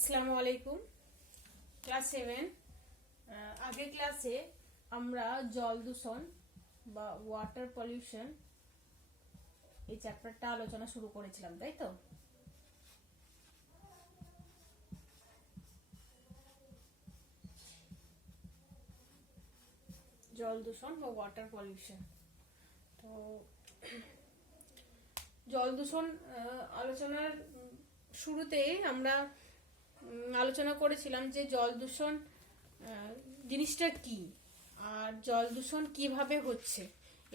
আসসালামু আলাইকুম। ক্লাস 7 আগের ক্লাসে আমরা জল দূষণ বা ওয়াটার পলিউশন এই চ্যাপ্টারটা আলোচনা শুরু করেছিলাম, তাই তো? জল দূষণ বা ওয়াটার পলিউশন। তো জল দূষণ আলোচনার শুরুতেই আমরা আলোচনা করেছিলাম যে জল দূষণ জিনিসটা কি আর জল দূষণ কিভাবে হচ্ছে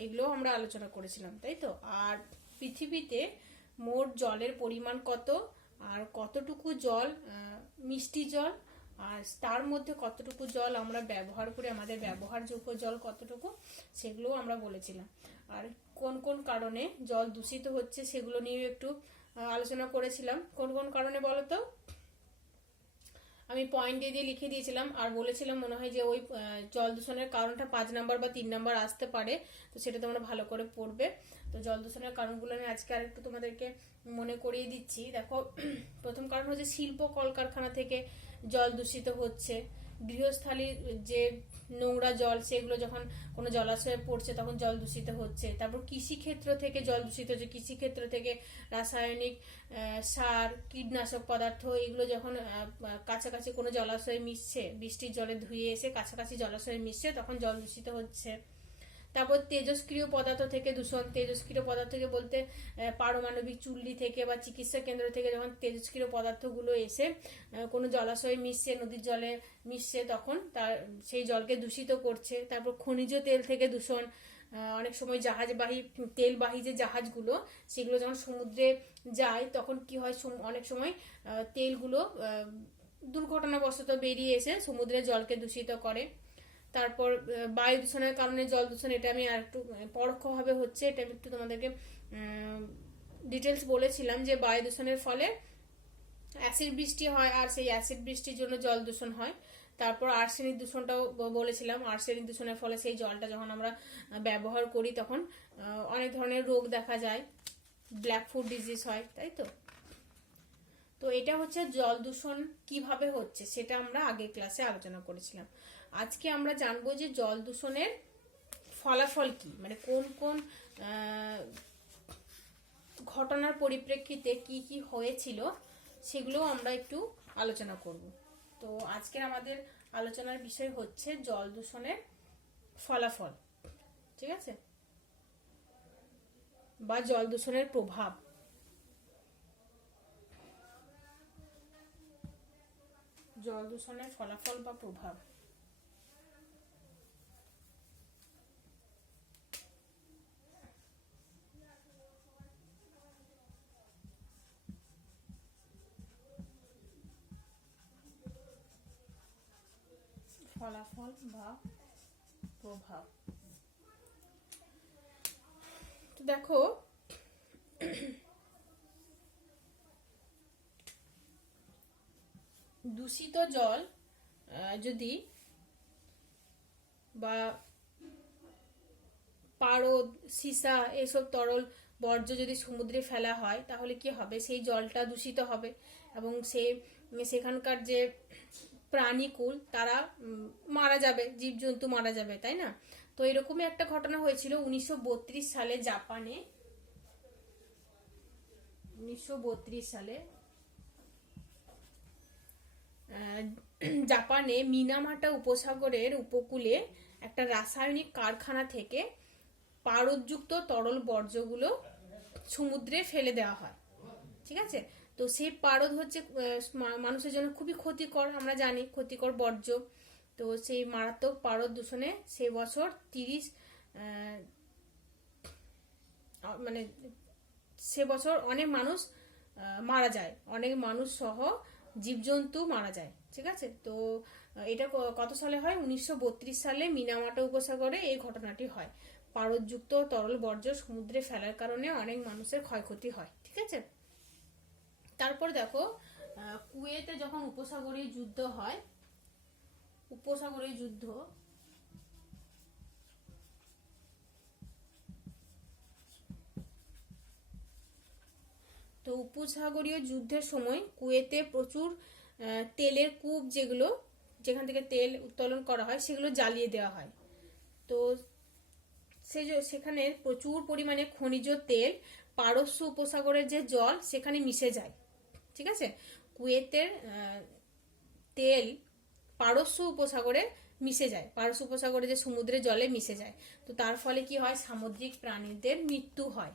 এগুলো আমরা আলোচনা করেছিলাম, তাই তো? আর পৃথিবীতে মোট জলের পরিমাণ কত আর কতটুকু জল মিষ্টি জল আর তার মধ্যে কতটুকু জল আমরা ব্যবহার করে আমাদের ব্যবহারযোগ্য জল কতটুকু সেগুলো আমরা বলেছিলাম। আর কোন কোন কারণে জল দূষিত হচ্ছে সেগুলো নিয়ে একটু আলোচনা করেছিলাম। কোন কোন কারণে বলো তো? আমি পয়েন্ট দিয়ে লিখে দিয়েছিলাম আর বলেছিলাম মনে হয় যে ওই জল দূষণের কারণটা 5 নাম্বার বা 3 নাম্বার আসতে পারে, তো সেটা তোমরা ভালো করে পড়বে। তো জল দূষণের কারণগুলো আমি আজকে আর একটু তোমাদেরকে মনে করিয়ে দিচ্ছি। দেখো, প্রথম কারণ হচ্ছে শিল্প কলকারখানা থেকে জল দূষিত হচ্ছে। গৃহস্থালীর যে নোংরা জল সেগুলো যখন কোনো জলাশয়ে পড়ছে তখন জল দূষিত হচ্ছে। তারপর কৃষিক্ষেত্র থেকে জল দূষিত হচ্ছে। কৃষিক্ষেত্র থেকে রাসায়নিক সার, কীটনাশক পদার্থ এগুলো যখন কাছাকাছি কোনো জলাশয়ে মিশছে, বৃষ্টির জলে ধুয়ে এসে কাছাকাছি জলাশয়ে মিশছে তখন জল দূষিত হচ্ছে। তারপর তেজস্ক্রিয় পদার্থ থেকে দূষণ। তেজস্ক্রিয় পদার্থ থেকে বলতে পারমাণবিক চুল্লি থেকে বা চিকিৎসা কেন্দ্র থেকে যখন তেজস্ক্রিয় পদার্থগুলো এসে কোনো জলাশয়ে মিশছে, নদীর জলে মিশছে, তখন তার সেই জলকে দূষিত করছে। তারপর খনিজ তেল থেকে দূষণ। অনেক সময় জাহাজবাহী তেলবাহী যে জাহাজগুলো সেগুলো যখন সমুদ্রে যায় তখন কি হয়, অনেক সময় তেলগুলো দুর্ঘটনাবশত বেরিয়ে এসে সমুদ্রের জলকে দূষিত করে। তারপর বায়ু দূষণের কারণে জল দূষণ, এটা আমি আর একটু পরোক্ষভাবে হচ্ছে, এটা আমি একটু তোমাদেরকে ডিটেলস বলেছিলাম যে বায়ু দূষণের ফলে অ্যাসিড বৃষ্টি হয় আর সেই অ্যাসিড বৃষ্টির জন্য জল দূষণ হয়। তারপর আর্সেনিক দূষণটাও বলেছিলাম। আর্সেনিক দূষণের ফলে সেই জলটা যখন আমরা ব্যবহার করি তখন অনেক ধরনের রোগ দেখা যায়, ব্ল্যাক ফুড ডিজিজ হয়, তাই তো? তো এটা হচ্ছে জল দূষণ কিভাবে হচ্ছে সেটা আমরা আগের ক্লাসে আলোচনা করেছিলাম। আজকে আমরা জানবো যে জল দূষণের ফলাফল কি, মানে কোন কোন ঘটনার পরিপ্রেক্ষিতে কি কি হয়েছিল সেগুলো আমরা একটু আলোচনা করব। তো আজকের আমাদের আলোচনার বিষয় হচ্ছে জল দূষণের ফলাফল, ঠিক আছে, বা জল দূষণের প্রভাব। জল দূষণের ফলাফল বা প্রভাব। ফলাফল বা প্রভাব। তো দেখো, দূষিত জল যদি বা পারদ, সীসা এসব তরল বর্জ্য যদি সমুদ্রে ফেলা হয় তাহলে কি হবে, সেই জলটা দূষিত হবে এবং সেখানকার যে প্রাণীকুল তারা মারা যাবে, জীবজন্তু মারা যাবে, তাই না? তো এরকমই একটা ঘটনা হয়েছিল 1932 সালে জাপানে। 1932 সালে জাপানে মিনামাটা উপসাগরের উপকূলে একটা রাসায়নিক কারখানা থেকে পারদযুক্ত তরল বর্জ্যগুলো সমুদ্রে ফেলে দেওয়া হয়, ঠিক আছে? তো সেই পারদ হচ্ছে মানুষের জন্য খুবই ক্ষতিকর, আমরা জানি ক্ষতিকর বর্জ্য। তো সেই মারাত্মক পারদ দূষণে সে বছর 30 মানে সে বছর অনেক মানুষ মারা যায়, অনেক মানুষ সহ জীবজন্তু মারা যায়, ঠিক আছে? তো এটা কত সালে হয়? 1932 সালে মিনামাটা উপসাগরে এই ঘটনাটি হয়। পারদযুক্ত তরল বর্জ্য সমুদ্রে ফেলার কারণে অনেক মানুষের ক্ষয়ক্ষতি হয়, ঠিক আছে? তারপর দেখো, কুয়েতে যখন উপসাগরীয় যুদ্ধ হয়, উপসাগরীয় যুদ্ধ, তো উপসাগরীয় যুদ্ধের সময় কুয়েতে প্রচুর তেলের কূপ যেগুলো, যেখান থেকে তেল উত্তোলন করা হয়, সেগুলো জ্বালিয়ে দেওয়া হয়। তো সেখানে প্রচুর পরিমাণে খনিজ তেল পারস্য উপসাগরের যে জল সেখানে মিশে যায়। ঠিক আছে, কুয়েতের তেল পারস্য উপসাগরে মিশে যায়, পারস্য উপসাগরে যে সমুদ্রের জলে মিশে যায়। তো তার ফলে কি হয়, সামুদ্রিক প্রাণীদের মৃত্যু হয়।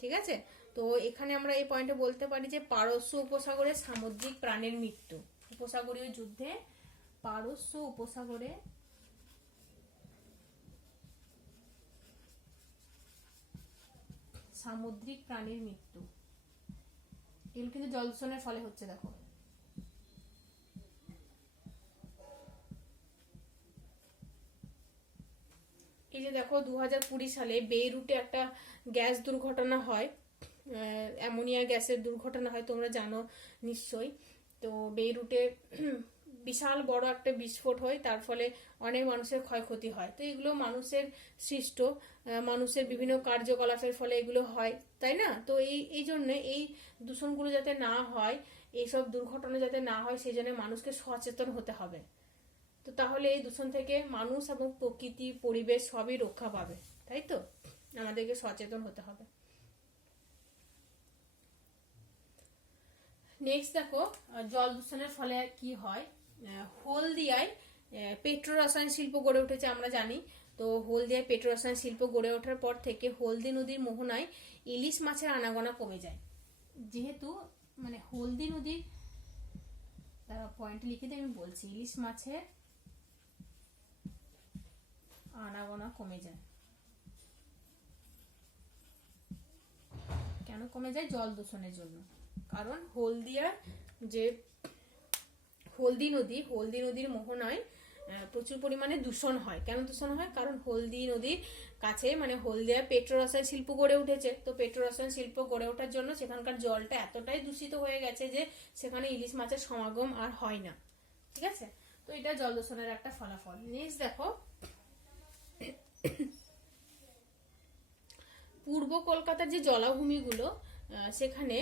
ঠিক আছে, তো এখানে আমরা এই পয়েন্টে বলতে পারি যে পারস্য উপসাগরে সামুদ্রিক প্রাণীর মৃত্যু, উপসাগরীয় যুদ্ধে পারস্য উপসাগরে সামুদ্রিক প্রাণীর মৃত্যু। এগুলো কিন্তু জল দূষণের ফলে হচ্ছে। দেখো, এই যে দেখো 2020 সালে বেইরুটে একটা গ্যাস দুর্ঘটনা হয়, অ্যামোনিয়া গ্যাসের দুর্ঘটনা হয়, তোমরা জানো নিশ্চয়ই। তো বেইরুটে বিশাল বড় একটা বিস্ফোট হয়, তার ফলে অনেক মানুষের ক্ষয়ক্ষতি হয়। তো এগুলো মানুষের সৃষ্ট, মানুষের বিভিন্ন কার্যকলাপের ফলে এগুলো হয়, তাই না? তো এই জন্য এই দূষণগুলো যাতে না হয়, এইসব দুর্ঘটনা যাতে না হয়, সেই জন্য মানুষকে সচেতন হতে হবে। তো তাহলে এই দূষণ থেকে মানুষ এবং প্রকৃতি, পরিবেশ সবই রক্ষা পাবে, তাই তো? আমাদেরকে সচেতন হতে হবে। নেক্সট দেখো, জল দূষণের ফলে কি হয়। হলদিয়ায় পেট্রো রসায়ন শিল্প গড়ে উঠেছে, আমরা জানি। তো হলদিয়ায় পেট্রো রসায়ন শিল্প গড়ে ওঠার পর থেকে হলদি নদীর মোহনায় ইলিশ মাছের আনাগোনা কমে যায়। যেহেতু মানে হলদি নদীর পয়েন্ট লিখে দিয়ে আমি বলছি, ইলিশ মাছের আনাগোনা কমে যায়। কেন কমে যায়? জল দূষণের জন্য। কারণ হলদিয়ার যে হলদি নদীর মোহনায় প্রচুর পরিমাণে দূষণ হয়। কেন দূষণ হয়? কারণ হলদি নদীর কাছে মানে হলদিয়া পেট্রো রসায়ন শিল্প গড়ে উঠেছে। তো পেট্রো রসায়ন শিল্প গড়ে ওঠার জন্য সেখানকার জলটা এতটাই দূষিত হয়ে গেছে যে সেখানে ইলিশ মাছের সমাগম আর হয় না। ঠিক আছে, তো এটা জল দূষণের একটা ফলাফল। নেক্সট দেখো, পূর্ব কলকাতার যে জলাভূমিগুলো, সেখানে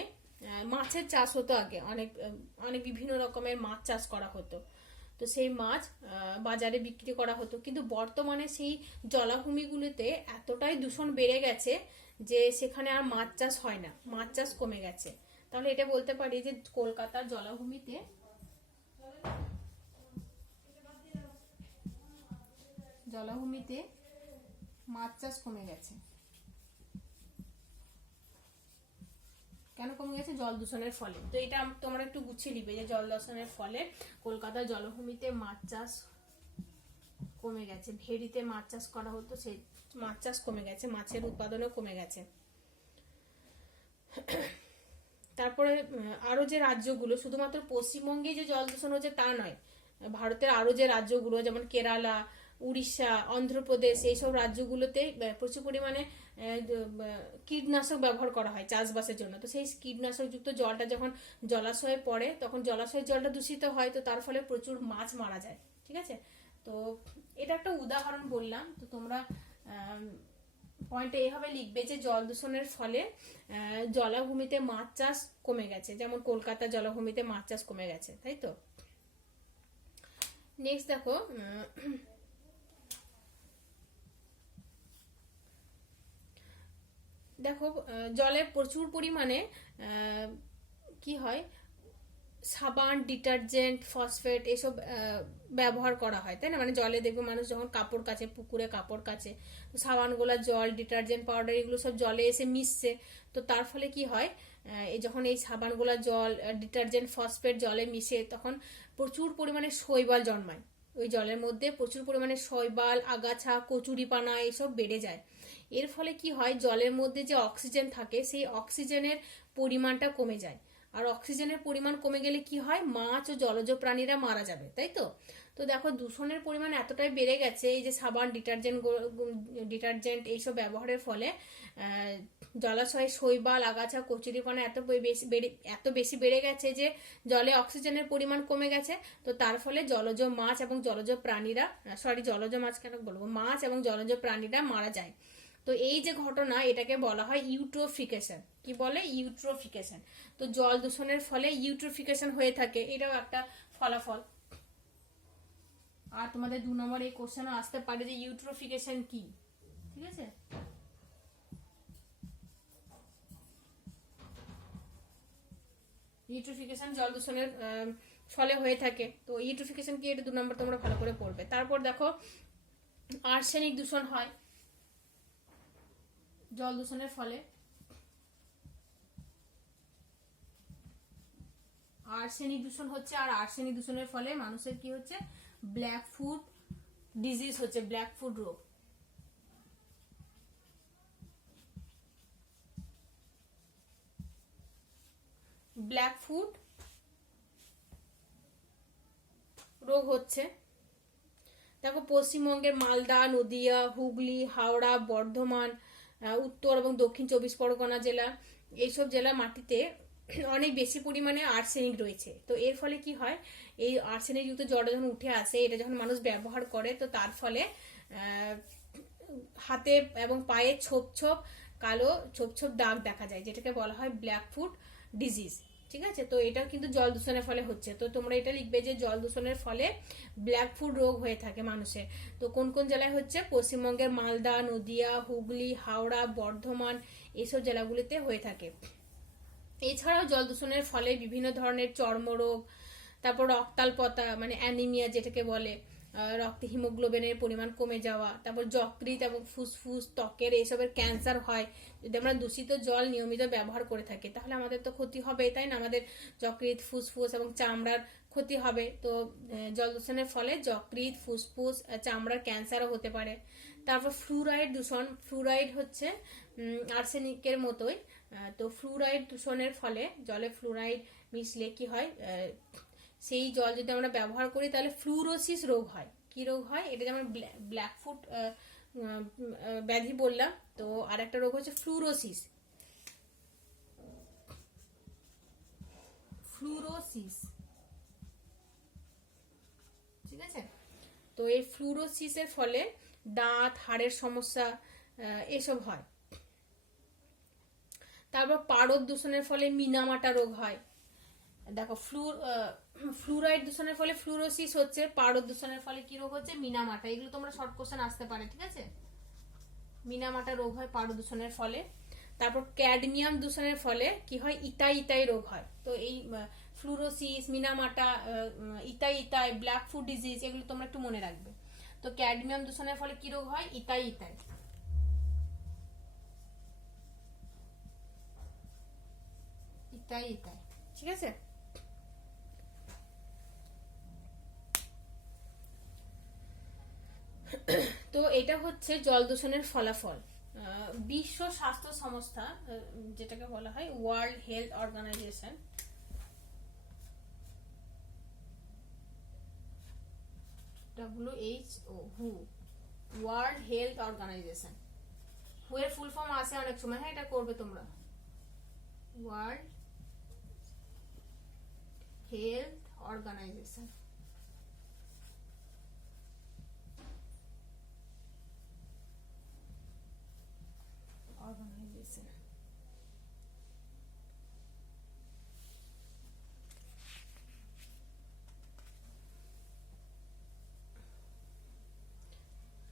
মাছের চাষ হতো আগে, অনেক অনেক বিভিন্ন রকমের মাছ চাষ করা হতো। তো সেই মাছ বাজারে বিক্রি করা হতো। কিন্তু বর্তমানে সেই জলাভূমিগুলোতে এতটাই দূষণ বেড়ে গেছে যে সেখানে আর মাছ চাষ হয় না, মাছ চাষ কমে গেছে। তাহলে এটা বলতে পারি যে কলকাতার জলাভূমিতে মাছ চাষ কমে গেছে। কেন কমে গেছে? জল দূষণের ফলে। তো এটা তোমরা একটু গুছিয়ে নিবে যে জল দূষণের ফলে কলকাতার জলাভূমিতে মাছ চাষ কমে গেছে। ভেড়িতে মাছ চাষ করা হতো, সেই মাছ চাষ কমে গেছে, মাছের উৎপাদনও কমে গেছে। তারপরে আরো যে রাজ্যগুলো, শুধুমাত্র পশ্চিমবঙ্গে যে জল দূষণ হচ্ছে তা নয়, ভারতের আরো যে রাজ্যগুলো যেমন কেরালা, উড়িষ্যা, অন্ধ্রপ্রদেশ, এইসব রাজ্যগুলোতে প্রচুর পরিমাণে কীটনাশক ব্যবহার করা হয় চাষবাসের জন্য। তো সেই কীটনাশক যুক্ত জলটা যখন জলাশয়ে পড়ে, তখন জলাশয়ের জলটা দূষিত হয়। তো তার ফলে প্রচুর মাছ মারা যায়। ঠিক আছে, তো এটা একটা উদাহরণ বললাম। তো তোমরা পয়েন্টে এইভাবে লিখবে যে জল দূষণের ফলে জলাভূমিতে মাছ চাষ কমে গেছে, যেমন কলকাতা জলাভূমিতে মাছ চাষ কমে গেছে, তাই তো? নেক্সট দেখো, জলে প্রচুর পরিমাণে কি হয়, সাবান, ডিটারজেন্ট, ফসফেট এসব ব্যবহার করা হয়, তাই না? মানে জলে দেখবে মানুষ যখন কাপড় কাচে, পুকুরে কাপড় কাচে, তো সাবানগুলা, জল, ডিটারজেন্ট পাউডার এগুলো সব জলে এসে মিশছে। তো তার ফলে কি হয়, যখন এই সাবানগুলা, জল, ডিটারজেন্ট, ফসফেট জলে মিশে, তখন প্রচুর পরিমাণে শৈবাল জন্মায়। ওই জলের মধ্যে প্রচুর পরিমাণে শৈবাল, আগাছা, কচুরিপানা এসব বেড়ে যায়। এর ফলে কি হয়, জলের মধ্যে যে অক্সিজেন থাকে সেই অক্সিজেনের পরিমাণটা কমে যায়। আর অক্সিজেনের পরিমাণ কমে গেলে কি হয়, মাছ ও জলজ প্রাণীরা মারা যাবে, তাই তো? তো দেখো, দূষণের পরিমাণ এতটাই বেড়ে গেছে, এই যে সাবান, ডিটারজেন্ট এইসব ব্যবহারের ফলে জলাশয়ে শৈবাল, আগাছা, কচুরিপানা এত বেশি বেড়ে গেছে যে জলে অক্সিজেনের পরিমাণ কমে গেছে। তো তার ফলে জলজ মাছ এবং জলজ প্রাণীরা, জলজ মাছ কেন বলবো, মাছ এবং জলজ প্রাণীরা মারা যায়। তো তো এই যে ঘটনা, এটাকে বলা হয় ইউট্রোফিকেশন। কি বলে? ইউট্রোফিকেশন। তো জল দূষণের ফলে ইউট্রোফিকেশন হয়ে থাকে, এটাও একটা ফলাফল। আর তোমাদের 2 নম্বর এই কোশ্চেনও আসতে পারে যে ইউট্রোফিকেশন কি, ঠিক আছে? ইউট্রোফিকেশন জল দূষণের ফলে হয়ে থাকে। তো ইউট্রোফিকেশন কি, এটা 2 নম্বর তোমরা ভালো করে পড়বে। তারপর দেখো আর্সেনিক দূষণ হয় জল দূষণের ফলে। আর্সেনিক দূষণ হচ্ছে, আর আর্সেনিক দূষণের ফলে মানুষের কি হচ্ছে? ব্ল্যাক ফুট ডিজিজ হচ্ছে, ব্ল্যাক ফুট রোগ। ব্ল্যাক ফুট রোগ হচ্ছে। দেখো পশ্চিমবঙ্গের মালদা, নদিয়া, হুগলি, হাওড়া, বর্ধমান, উত্তর এবং দক্ষিণ 24 পরগনা জেলা, এইসব জেলা মাটিতে অনেক বেশি পরিমাণে আর্সেনিক রয়েছে। তো এর ফলে কি হয়? এই আর্সেনিক যুক্ত জল যখন উঠে আসে, এটা যখন মানুষ ব্যবহার করে, তো তার ফলে হাতে এবং পায়ে ছোপ ছোপ কালো ছোপ ছোপ দাগ দেখা যায়, যেটাকে বলা হয় ব্ল্যাক ফুট ডিজিজ। ঠিক আছে? তো এটা কিন্তু জল দূষণের ফলে হচ্ছে। তো তোমরা এটা লিখবে যে জল দূষণের ফলে ব্ল্যাক ফুট রোগ হয়ে থাকে মানুষের। তো কোন কোন জেলায় হচ্ছে? পশ্চিমবঙ্গের মালদা, নদিয়া, হুগলি, হাওড়া, বর্ধমান, এইসব জেলাগুলিতে হয়ে থাকে। এছাড়াও জল দূষণের ফলে বিভিন্ন ধরনের চর্মরোগ, তারপর রক্তাল্পতা মানে অ্যানিমিয়া যেটাকে বলে, রক্তে হিমোগ্লোবিনের পরিমাণ কমে যাওয়া, তারপর যকৃৎ এবং ফুসফুস, ত্বকের এইসবের ক্যান্সার হয়। যদি আমরা দূষিত জল নিয়মিত ব্যবহার করে থাকি, তাহলে আমাদের তো ক্ষতি হবে, তাই না? আমাদের যকৃৎ, ফুসফুস এবং চামড়ার ক্ষতি হবে। তো জল দূষণের ফলে যকৃৎ, ফুসফুস, চামড়ার ক্যান্সারও হতে পারে। তারপর ফ্লুরাইড দূষণ। ফ্লুরাইড হচ্ছে আর্সেনিকের মতোই। তো ফ্লুরাইড দূষণের ফলে জলে ফ্লুরাইড মিশলে কি হয়? সেই জল যদি আমরা ব্যবহার করি, তাহলে ফ্লুরোসিস রোগ হয়। কি রোগ হয়? এটা যেমন ব্ল্যাক ফুট ব্যাধি বললাম, তো আরেকটা রোগ হচ্ছে ফ্লুরোসিস। ফ্লুরোসিস, ঠিক আছে? তো এই ফ্লুরোসিসের ফলে দাঁত, হাড়ের সমস্যা এসব হয়। তারপর পারদ দূষণের ফলে মিনামাটা রোগ হয়। দেখো ফ্লুরাইড দূষণের ফলে ফ্লুরোসিস হচ্ছে, পারদ দূষণের ফলে কি রোগ হচ্ছে? মিনামাটা। এগুলো তোমরা শর্ট কোশ্চেন আসতে পারে, ঠিক আছে? মিনামাটা রোগ হয় পারদ দূষণের ফলে। তারপর ক্যাডমিয়াম দূষণের ফলে কি হয়? ইতাই ইতাই রোগ হয়। তো এই fluorosis, Minamata, itai itai, black foot disease, এগুলো তোমরা একটু মনে রাখবে। তো ক্যাডমিয়াম দূষণের ফলে কি রোগ হয়? ইতাই ইতাই, ইতাই ইতাই, ঠিক আছে? তো এটা হচ্ছে জল দূষণের ফলাফল। বিশ্ব স্বাস্থ্য সংস্থা, যেটাকে বলা হয় world health organization, WHO, world health organization. হু এর ফুল ফর্ম আসে অনেক সময়, হ্যাঁ এটা করবে তোমরা। World health Organization.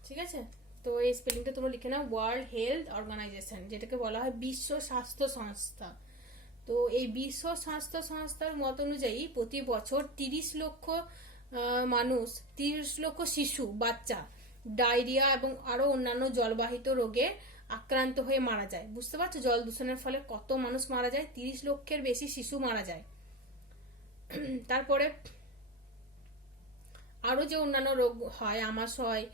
ঠিক আছে? তো এই স্পেলিংটা তোমরা লিখে নাও, ওয়ার্ল্ড হেলথ অর্গানাইজেশন, যেটাকে বলা হয় বিশ্ব স্বাস্থ্য সংস্থা। তো এই বিশ্ব স্বাস্থ্য সংস্থার মত অনুযায়ী প্রতি বছর 30 লক্ষ মানুষ, 30 লক্ষ শিশু, বাচ্চা ডায়রিয়া এবং আরো অন্যান্য জলবাহিত রোগে আক্রান্ত হয়ে মারা যায়। বুঝতে পারছো জল দূষণের ফলে কত মানুষ মারা যায়? 30 লক্ষের বেশি শিশু মারা যায়। তারপরে আরো যে অন্যান্য রোগ হয়, আমাশয়,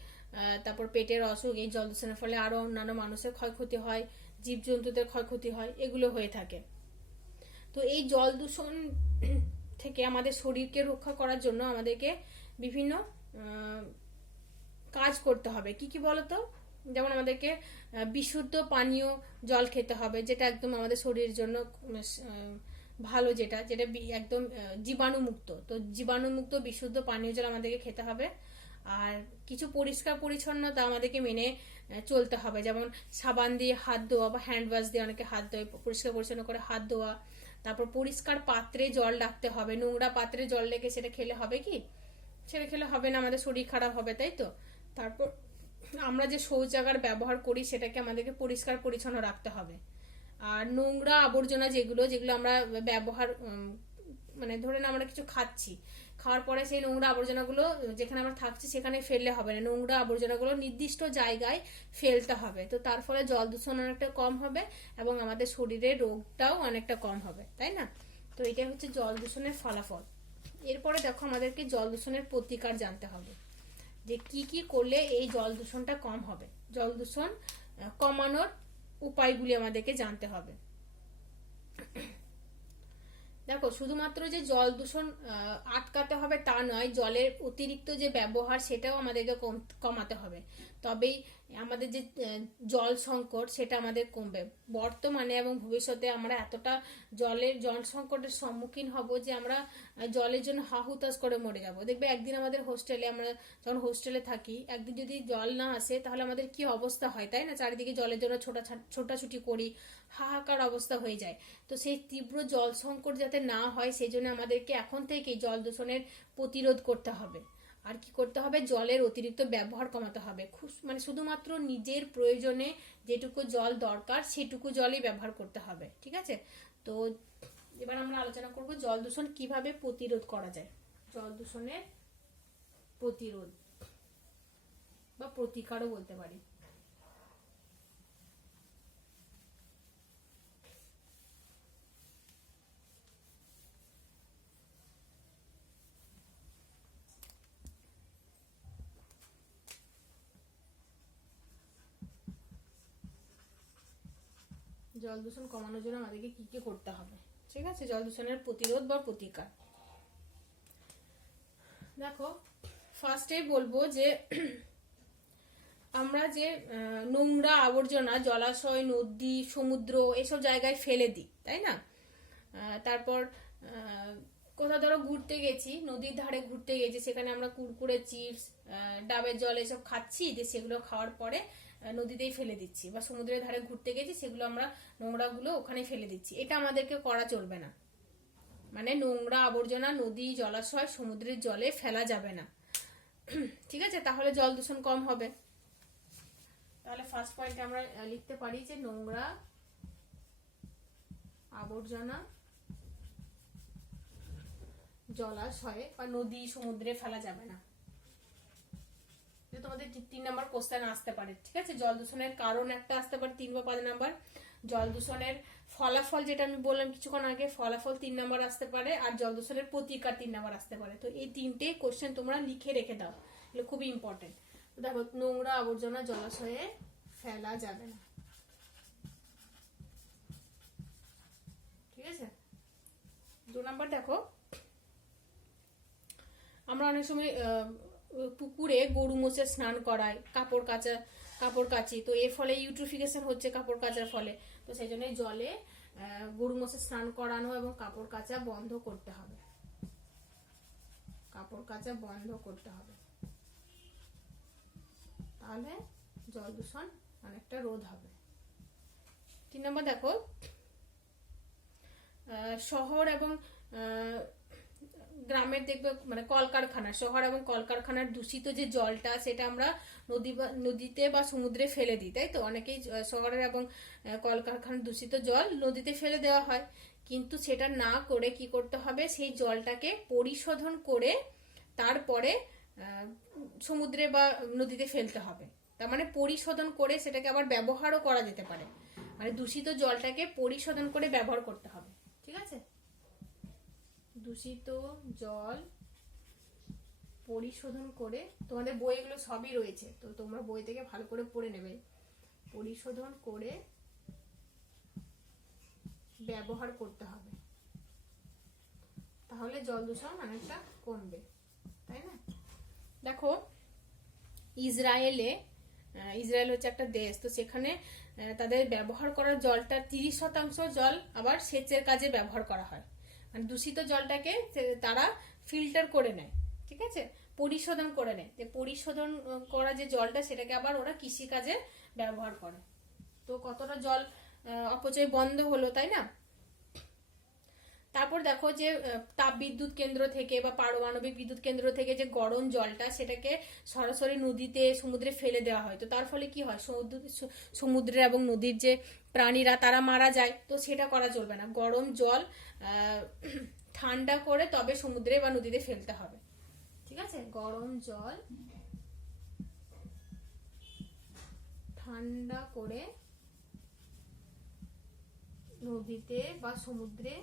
তারপর পেটের অসুখ, এই জল দূষণের ফলে আরো অন্যান্য মানুষের ক্ষয়ক্ষতি হয়, জীবজন্তুদের ক্ষয়ক্ষতি হয়, এগুলো হয়ে থাকে। তো এই জল দূষণ থেকে আমাদের শরীরকে রক্ষা করার জন্য আমাদেরকে বিভিন্ন কাজ করতে হবে। কি কি বলতো? যেমন আমাদেরকে বিশুদ্ধ পানীয় জল খেতে হবে, যেটা একদম আমাদের শরীরের জন্য ভালো, যেটা যেটা একদম জীবাণুমুক্ত। তো জীবাণুমুক্ত বিশুদ্ধ পানীয় জল আমাদেরকে খেতে হবে। আর কিছু পরিষ্কার পরিচ্ছন্নতা আমাদেরকে মেনে চলতে হবে। যেমন সাবান দিয়ে হাত ধোয়া বা হ্যান্ড ওয়াশ দিয়ে অনেকে হাত ধোয়, পরিষ্কার পরিচ্ছন্ন করে হাত ধোয়া। তারপর পরিষ্কার পাত্রে জল রাখতে হবে, নোংরা পাত্রে জল রেখে সেটা খেলে হবে কি? সেটা খেলে হবে না, আমাদের শরীর খারাপ হবে, তাই তো। তারপর আমরা যে শৌচাগার ব্যবহার করি সেটাকে আমাদেরকে পরিষ্কার পরিচ্ছন্ন রাখতে হবে। আর নোংরা আবর্জনা যেগুলো যেগুলো আমরা ব্যবহার মানে ধরে না আমরা কিছু খাচ্ছি, খাওয়ার পরে সেই নোংরা আবর্জনাগুলো যেখানে আমরা থাকছি সেখানে ফেললে হবে না, নোংরা আবর্জনাগুলো নির্দিষ্ট জায়গায় ফেলতে হবে। তো তার ফলে জল দূষণ অনেকটা কম হবে এবং আমাদের শরীরের রোগটাও অনেকটা কম হবে, তাই না? তো এটাই হচ্ছে জল দূষণের ফলাফল। এরপরে দেখো আমাদেরকে জল দূষণের প্রতিকার জানতে হবে, যে কি কি করলে এই জল দূষণটা কম হবে। জল দূষণ কমানোর উপায়গুলি আমাদেরকে জানতে হবে। দেখো, শুধুমাত্র যে জল দূষণ আটকাতে হবে তা নয়, জলের অতিরিক্ত যে ব্যবহার সেটাও আমাদেরকে কমাতে হবে। তবেই আমাদের যে জল সংকট সেটা আমাদের কমবে। বর্তমানে এবং ভবিষ্যতে আমরা এতটা জল সংকটের সম্মুখীন হব যে আমরা জলের জন্য হাহুতাশ করে মরে যাব। দেখবে একদিন আমাদের হোস্টেলে, আমরা যখন হোস্টেলে থাকি, একদিন যদি জল না আসে তাহলে আমাদের কি অবস্থা হয়, তাই না? চারিদিকে জলের জন্য ছোটাছুটি করি, হাহাকার অবস্থা হয়ে যায়। তো সেই তীব্র জল সংকট যাতে না হয় সেই জন্য আমাদেরকে এখন থেকেই জল দূষণের প্রতিরোধ করতে হবে। আর কি করতে হবে? জলের অতিরিক্ত ব্যবহার কমাতে হবে। মানে শুধুমাত্র নিজের প্রয়োজনে যেটুকু জল দরকার সেটুকু জলই ব্যবহার করতে হবে, ঠিক আছে? তো এবার আমরা আলোচনা করব জল দূষণ কিভাবে প্রতিরোধ করা যায়। জল দূষণের প্রতিরোধ বা প্রতিকারও বলতে পারি। জল দূষণ কমানোর জন্য আমাদেরকে কি কি করতে হবে, ঠিক আছে? জল দূষণের প্রতিরোধ বা প্রতিকার। দেখো, ফার্স্টে বলবো যে আমরা যে নোংরা আবর্জনা জলাশয়, নদী, সমুদ্র এসব জায়গায় ফেলে দিই, তাই না? তারপর কোথাও ধরো ঘুরতে গেছি, নদীর ধারে ঘুরতে গেছি, সেখানে আমরা কুরকুরে, চিপস, ডাবের জল এসব খাচ্ছি, যে সেগুলো খাওয়ার পরে নদীতেই ফেলে দিচ্ছি। বা সমুদ্রের ধারে ঘুরতে গেছি, সেগুলো আমরা নোংরাগুলো ওখানে ফেলে দিচ্ছি। এটা আমাদেরকে করা চলবে না। মানে নোংরা আবর্জনা নদী, জলাশয়, সমুদ্রের জলে ফেলা যাবে না, ঠিক আছে? তাহলে জল দূষণ কম হবে। তাহলে ফার্স্ট পয়েন্টে আমরা লিখতে পারি যে নোংরা আবর্জনা জলাশয়ে বা নদী, সমুদ্রে ফেলা যাবে না। তোমাদের 3 নম্বর কোশ্চেন আসতে পারে, ঠিক আছে? জল দূষণের কারণ একটা আসতে পারে 3 বা 5 নম্বর। জল দূষণের ফলাফল, যেটা আমি বললাম কিছুক্ষণ আগে, ফলাফল 3 নম্বর আসতে পারে। আর জল দূষণের প্রতিকার 3 নম্বর আসতে পারে। তো এই 3টে কোশ্চেন তোমরা লিখে রেখে দাও, এগুলো খুবই ইম্পর্টেন্ট। দেখো, নোংরা আবর্জনা জলাশয়ে ফেলা যাবে না, ঠিক আছে? 2 নম্বর দেখো, আমরা অনেক সময় পুকুরে গরু মোছে স্নান করাই, কাপড় কাচি। তো এর ফলে ইউট্রোফিকেশন হচ্ছে কাপড় কাচার ফলে। তো সেই জন্য জলে গরু মোছে স্নান করানো এবং কাপড় কাচা বন্ধ করতে হবে। কাপড় কাচা বন্ধ করতে হবে, তাহলে জল দূষণ অনেকটা রোধ হবে। 3 নম্বর দেখো, শহর এবং গ্রামের দেখবে মানে কলকারখানা, শহর এবং কলকারখানার দূষিত যে জলটা সেটা আমরা নদীতে বা সমুদ্রে ফেলে দিই, তাই তো? অনেকেই শহরের এবং কলকারখানার দূষিত জল নদীতে ফেলে দেওয়া হয়, কিন্তু সেটা না করে কি করতে হবে? সেই জলটাকে পরিশোধন করে তারপরে সমুদ্রে বা নদীতে ফেলতে হবে। তার মানে পরিশোধন করে সেটাকে আবার ব্যবহারও করা যেতে পারে। মানে দূষিত জলটাকে পরিশোধন করে ব্যবহার করতে হবে, ঠিক আছে? দূষিত জল পরিশোধন করে, তোমাদের বইগুলো সবই রয়েছে, তো তোমরা বই থেকে ভালো করে পড়ে নেবে। পরিশোধন করে ব্যবহার করতে হবে, তাহলে জল দূষণ অনেকটা কমবে, তাই না? দেখো, ইসরায়েল হচ্ছে একটা দেশ, তো সেখানে তাদের ব্যবহার করার জলটা 30% জল আবার সেচের কাজে ব্যবহার করা হয়। মানে দূষিত জলটাকে তারা ফিল্টার করে নেয়, ঠিক আছে? পরিশোধন করে নেয়। যে পরিশোধন করা যে জলটা সেটাকে আবার ওরা কৃষি কাজে ব্যবহার করে। তো কতটা জল অপচয় বন্ধ হলো, তাই না? তারপর দেখো যে তাপ বিদ্যুৎ কেন্দ্র থেকে বা পারমাণবিক বিদ্যুৎ কেন্দ্র থেকে যে গরম জলটা সেটাকে সরাসরি নদীতে সমুদ্রে ফেলে দেওয়া হয়। তো তার ফলে কি হয়, সমুদ্রে এবং নদীর যে প্রাণীরা তারা মারা যায়। তো সেটা করা চলবে না, গরম জল ঠান্ডা করে তবে সমুদ্রে বা নদীতে ফেলতে হবে। ঠিক আছে, গরম জল ঠান্ডা করে নদীতে বা সমুদ্রে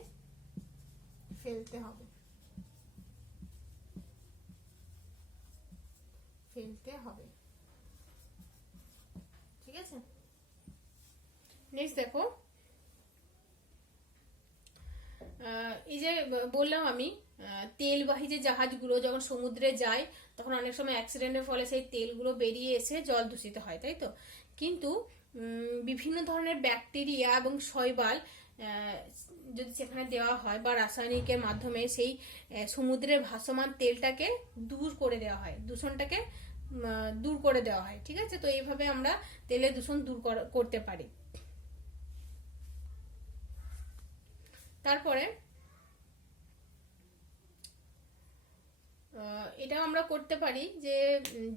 ফেলতে হবে। ঠিক আছে, নেক্সট দেখো, এই যে বললাম আমি তেলবাহী যে জাহাজগুলো যখন সমুদ্রে যায় তখন অনেক সময় অ্যাক্সিডেন্টের ফলে সেই তেলগুলো বেরিয়ে এসে জল দূষিত হয়, তাই তো? কিন্তু বিভিন্ন ধরনের ব্যাকটেরিয়া এবং শৈবাল যদি সেখানে দেওয়া হয় বা রাসায়নিকের মাধ্যমে সেই সমুদ্রের ভাসমান তেলটাকে দূর করে দেওয়া হয়, দূষণটাকে দূর করে দেওয়া হয়। ঠিক আছে, তো এইভাবে আমরা তেলের দূষণ দূর করতে পারি। তারপরে এটাও আমরা করতে পারি যে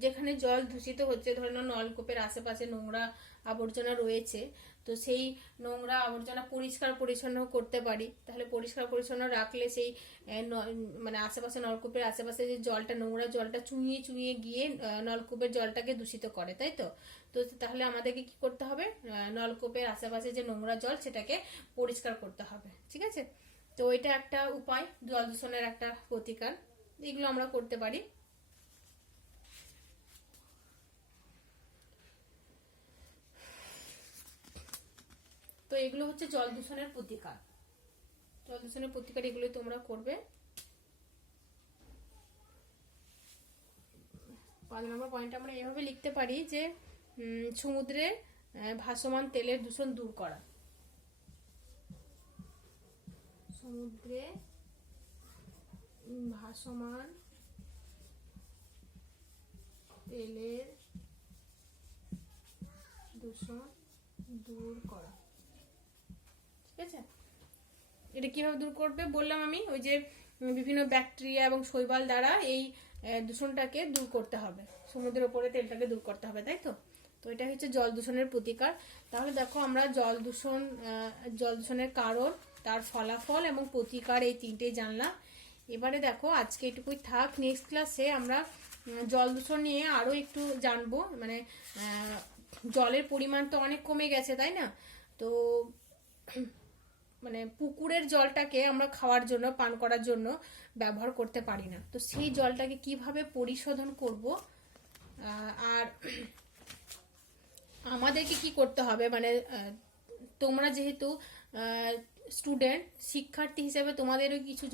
যেখানে জল দূষিত হচ্ছে, ধরে নাও নলকূপের আশেপাশে নোংরা আবর্জনা রয়েছে, তো সেই নোংরা আবর্জনা পরিষ্কার পরিচ্ছন্ন করতে পারি। তাহলে পরিষ্কার পরিচ্ছন্ন রাখলে সেই মানে আশেপাশে নলকূপের আশেপাশে যে জলটা, নোংরা জলটা চুইয়ে চুইয়ে গিয়ে নলকূপের জলটাকে দূষিত করে, তাই তো? তো তাহলে আমাদেরকে কি করতে হবে, নলকূপের আশেপাশে যে নোংরা জল সেটাকে পরিষ্কার করতে হবে। ঠিক আছে, তো এটা একটা উপায়, জল দূষণের একটা প্রতিকার, এগুলো আমরা করতে পারি। তো এগুলো হচ্ছে জল দূষণের প্রতিকার। জল দূষণের প্রতিকার এগুলো তোমরা করবে। 5 নম্বর পয়েন্ট আমরা এভাবে লিখতে পারি যে সমুদ্রে ভাসমান তেলের দূষণ দূর করা। সমুদ্রে ভাসমান তেলের দূষণ দূর করা। ঠিক আছে, এটা কিভাবে দূর করবে বললাম আমি, ওই যে বিভিন্ন ব্যাকটেরিয়া এবং শৈবাল দ্বারা এই দূষণটাকে দূর করতে হবে, সমুদ্রের উপরে তেলটাকে দূর করতে হবে, তাই তো? তো এটা হচ্ছে জল দূষণের প্রতিকার। তাহলে দেখো আমরা জল দূষণের কারণ, তার ফলাফল এবং প্রতিকার এই তিনটেই জানলাম। এবারে দেখো আজকে এটুকুই থাক, নেক্সট ক্লাসে আমরা জল দূষণ নিয়ে আরো একটু জানবো। মানে জলের পরিমাণ তো অনেক কমে গেছে, তাই না? তো মানে পুকুরের জলটাকে আমরা খাওয়ার জন্য, পান করার জন্য ব্যবহার করতে পারি না। তো সেই জলটাকে কিভাবে পরিশোধন করব, আর আমাদেরকে কি করতে হবে, মানে তোমরা যেহেতু স্টুডেন্ট, শিক্ষার্থী হিসেবে তোমাদেরও কিছু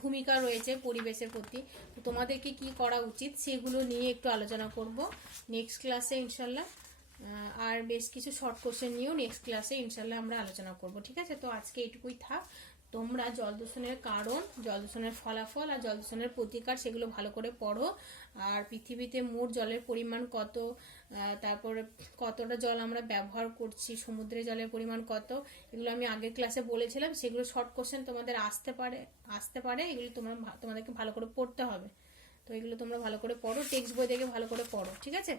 ভূমিকা রয়েছে পরিবেশের প্রতি, তো তোমাদেরকে কি করা উচিত সেগুলো নিয়ে একটু আলোচনা করব নেক্সট ক্লাসে ইনশাল্লাহ। আর বেশ কিছু শর্ট কোশ্চেন নিয়েও নেক্সট ক্লাসে ইনশাল্লাহ আমরা আলোচনা করব। ঠিক আছে, তো আজকে এটুকুই থাক। তোমরা জল দূষণের কারণ, জল দূষণের ফলাফল আর জল দূষণের প্রতিকার সেগুলো ভালো করে পড়ো। আর পৃথিবীতে মোট জলের পরিমাণ কত, তারপরে কতটা জল আমরা ব্যবহার করছি, সমুদ্রে জলের পরিমাণ কত, এগুলো আমি আগের ক্লাসে বলেছিলাম। সেগুলো শর্ট কোশ্চেন তোমাদের আসতে পারে, এগুলো তোমাদেরকে ভালো করে পড়তে হবে। তো এগুলো তোমরা ভালো করে পড়ো, টেক্সট বই দেখে ভালো করে পড়ো। ঠিক আছে।